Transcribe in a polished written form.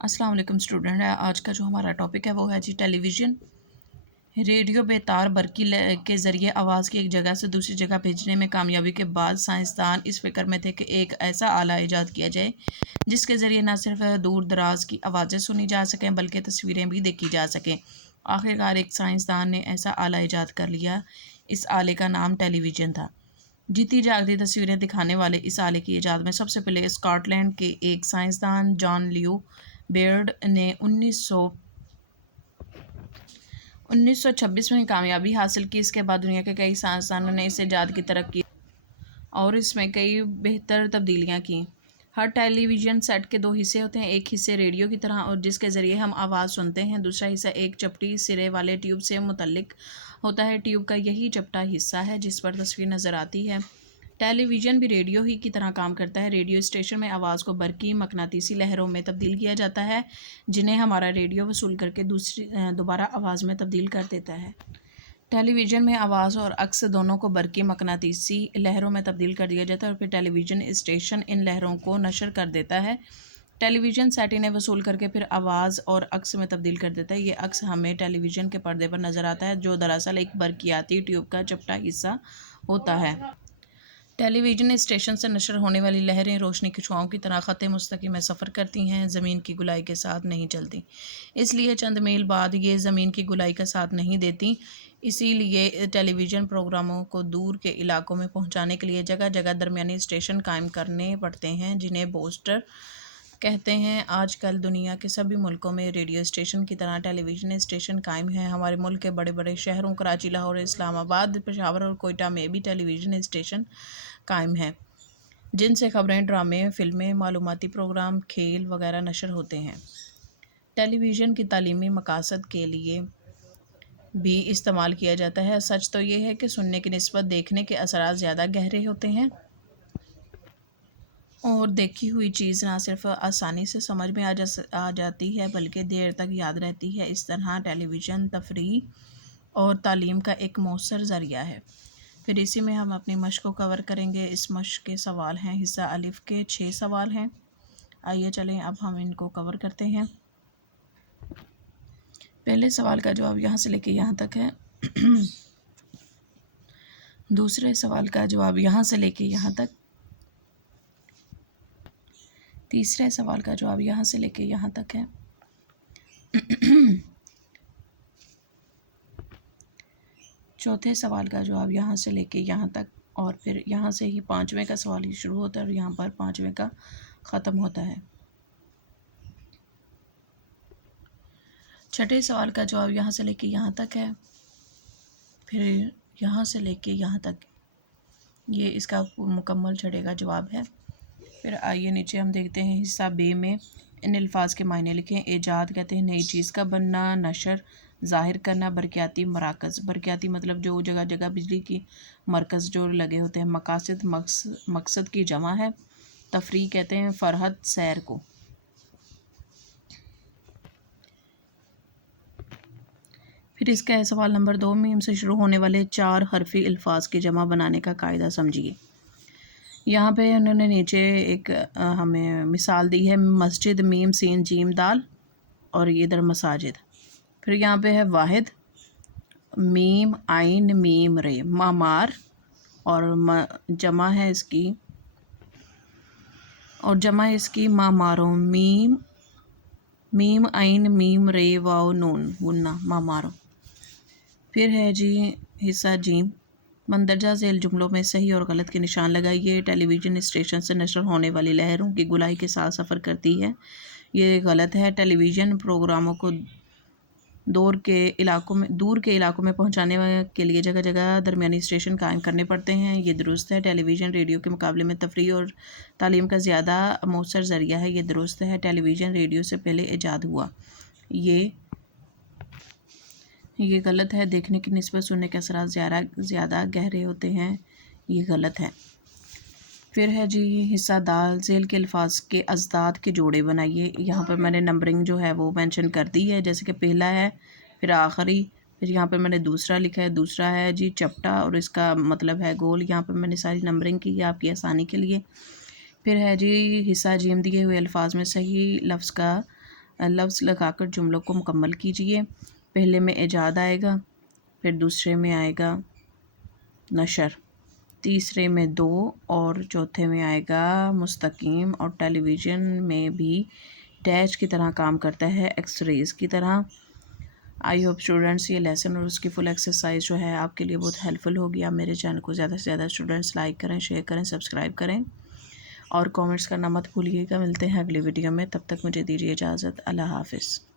अस्सलाम वालेकुम स्टूडेंट। आज का जो हमारा टॉपिक है वो है जी टेलीविज़न। रेडियो बेतार बरकी के ज़रिए आवाज़ की एक जगह से दूसरी जगह भेजने में कामयाबी के बाद साइंसदान इस फिक्र में थे कि एक ऐसा आला ईजाद किया जाए जिसके ज़रिए न सिर्फ दूर दराज की आवाज़ें सुनी जा सकें बल्कि तस्वीरें भी देखी जा सकें। आखिरकार एक साइंसदान ने ऐसा आला ईजाद कर लिया। इस आले का नाम टेलीविज़न था। जीती जागती तस्वीरें दिखाने वाले इस आले की ईजाद में सबसे पहले स्कॉटलैंड के एक साइंसदान जॉन लियो बेयर्ड ने 1926 में कामयाबी हासिल की। इसके बाद दुनिया के कई साइंसदानों ने इस ईजाद की तरक्की और इसमें कई बेहतर तब्दीलियां की। हर टेलीविज़न सेट के दो हिस्से होते हैं, एक हिस्से रेडियो की तरह और जिसके ज़रिए हम आवाज़ सुनते हैं, दूसरा हिस्सा एक चपटी सिरे वाले ट्यूब से मुतल्लिक होता है। ट्यूब का यही चपटा हिस्सा है जिस पर तस्वीर नज़र आती है। टेलीविज़न भी रेडियो ही की तरह काम करता है। रेडियो स्टेशन में आवाज़ को बरकी मकनातीसी लहरों में तब्दील किया जाता है जिन्हें हमारा रेडियो वसूल करके दोबारा आवाज़ में तब्दील कर देता है। टेलीविज़न में आवाज़ और अक्स दोनों को बरकी मकनातीसी लहरों में तब्दील कर दिया जाता है और फिर टेलीविज़न स्टेशन इन लहरों को नशर कर देता है। टेलीविज़न सेट इन्हें वसूल करके फिर आवाज़ और अक्स में तब्दील कर देता है। ये अक्स हमें टेलीविज़न के पर्दे पर नज़र आता है जो दरअसल एक बरकियाती ट्यूब का चपटा हिस्सा होता है। टेलीविज़न स्टेशन से नशर होने वाली लहरें रोशनी की छुआओं की तरह ख़त मुस्तक़िम में सफ़र करती हैं, ज़मीन की गुलाई के साथ नहीं चलती। इसलिए चंद मील बाद ये ज़मीन की गुलाई का साथ नहीं देती। इसीलिए टेलीविज़न प्रोग्रामों को दूर के इलाकों में पहुंचाने के लिए जगह जगह दरमियानी स्टेशन कायम करने पड़ते हैं जिन्हें बूस्टर कहते हैं। आजकल दुनिया के सभी मुल्कों में रेडियो स्टेशन की तरह टेलीविज़न स्टेशन कायम हैं। हमारे मुल्क के बड़े बड़े शहरों कराची, लाहौर, इस्लामाबाद, पेशावर और कोयटा में भी टेलीविज़न स्टेशन कायम हैं जिनसे ख़बरें, ड्रामे, फ़िल्में, मालूमाती प्रोग्राम, खेल वगैरह नशर होते हैं। टेलीविज़न की तालीमी मकासद के लिए भी इस्तेमाल किया जाता है। सच तो ये है कि सुनने की निस्बत देखने के असरात ज़्यादा गहरे होते हैं और देखी हुई चीज़ ना सिर्फ आसानी से समझ में आ जाती है बल्कि देर तक याद रहती है। इस तरह टेलीविज़न तफरीह और तालीम का एक मौसर ज़रिया है। फिर इसी में हम अपनी मश्क को कवर करेंगे। इस मश्क के सवाल हैं, हिस्सा अलिफ के 6 सवाल हैं। आइए चलें अब हम इनको कवर करते हैं। पहले सवाल का जवाब यहाँ से लेके यहाँ तक है। दूसरे सवाल का जवाब यहाँ से लेके यहाँ तक। तीसरे सवाल का जवाब यहाँ से लेके यहाँ तक है। चौथे सवाल का जवाब यहाँ से लेके यहाँ तक और फिर यहाँ से ही पाँचवें का सवाल ही शुरू होता है और यहाँ पर पाँचवें का ख़त्म होता है। छठे सवाल का जवाब यहाँ से लेके यहाँ तक है, फिर यहाँ से लेके यहाँ तक। ये इसका मुकम्मल छठे का जवाब है। फिर आइए नीचे हम देखते हैं हिस्सा बे में इन अल्फाज के मायने लिखें। ईजाद कहते हैं नई चीज़ का बनना, नशर ज़ाहिर करना, बरक़ियाती मराकज़, बरक़ियाती मतलब जो जगह जगह बिजली की मरकज़ जो लगे होते हैं। मकासद मकसद की जमा है। तफरीह कहते हैं फ़रहत सैर को। फिर इसका है सवाल नंबर 2, मीम से शुरू होने वाले 4 हरफी अल्फाज की जमा बनाने का कायदा समझिए। यहाँ पे उन्होंने नीचे एक हमें मिसाल दी है, मस्जिद मीम सीन जीम दाल और इधर मसाजिद। फिर यहाँ पे है वाहिद मीम आइन मीम रे, मामार और जमा है इसकी मामारो, मीम आइन मीम रे वाओ नून गुन्ना मामारो। फिर है जी हिस्सा जीम, मंदरजा झेल जुमलों में सही और गलत के निशान लगाइए। टेलीविज़न स्टेशन से नशर होने वाली लहरों की गुलाई के साथ सफ़र करती है, ये गलत है। टेलीविज़न प्रोग्रामों को दूर के इलाकों में पहुंचाने के लिए जगह जगह दरमियानी स्टेशन कायम करने पड़ते हैं, ये दुरुस्त है। टेलीविज़न रेडियो के मुकाबले में तफरीह और तालीम का ज़्यादा मौसर ज़रिया है, ये दुरुस्त है। टेलीविज़न रेडियो से पहले ईजाद हुआ, ये गलत है। देखने की निस्बत सुनने के असरात ज़्यादा गहरे होते हैं, ये गलत है। फिर है जी हिस्सा दाल, झेल के अल्फाज के अज़दाद के जोड़े बनाइए। यहाँ पर मैंने नंबरिंग जो है वो मेंशन कर दी है, जैसे कि पहला है, फिर आखिरी, फिर यहाँ पर मैंने दूसरा लिखा है। दूसरा है जी चपटा और इसका मतलब है गोल। यहाँ पर मैंने सारी नंबरिंग की है आपकी आसानी के लिए। फिर है जी हिस्सा जीम, दिए हुए अल्फाज में सही लफ्ज़ का لفظ لگا کر جملوں کو مکمل کیجیے۔ پہلے میں ایجاد آئے گا، پھر دوسرے میں آئے گا نشر، تیسرے میں دو اور چوتھے میں آئے گا مستقیم، اور ٹیلی ویژن میں بھی ڈیش کی طرح کام کرتا ہے، ایکس ریز کی طرح۔ آئی ہوپ اسٹوڈنٹس یہ لیسن اور اس کی فل ایکسرسائز جو ہے آپ کے لیے بہت ہیلپ فل ہوگی۔ آپ میرے چینل کو زیادہ سے زیادہ اسٹوڈنٹس لائک کریں، شیئر کریں، سبسکرائب کریں اور کامنٹس کرنا مت بھولیے گا۔ ملتے ہیں اگلی ویڈیو میں، تب تک مجھے دیجیے اجازت۔ اللہ حافظ۔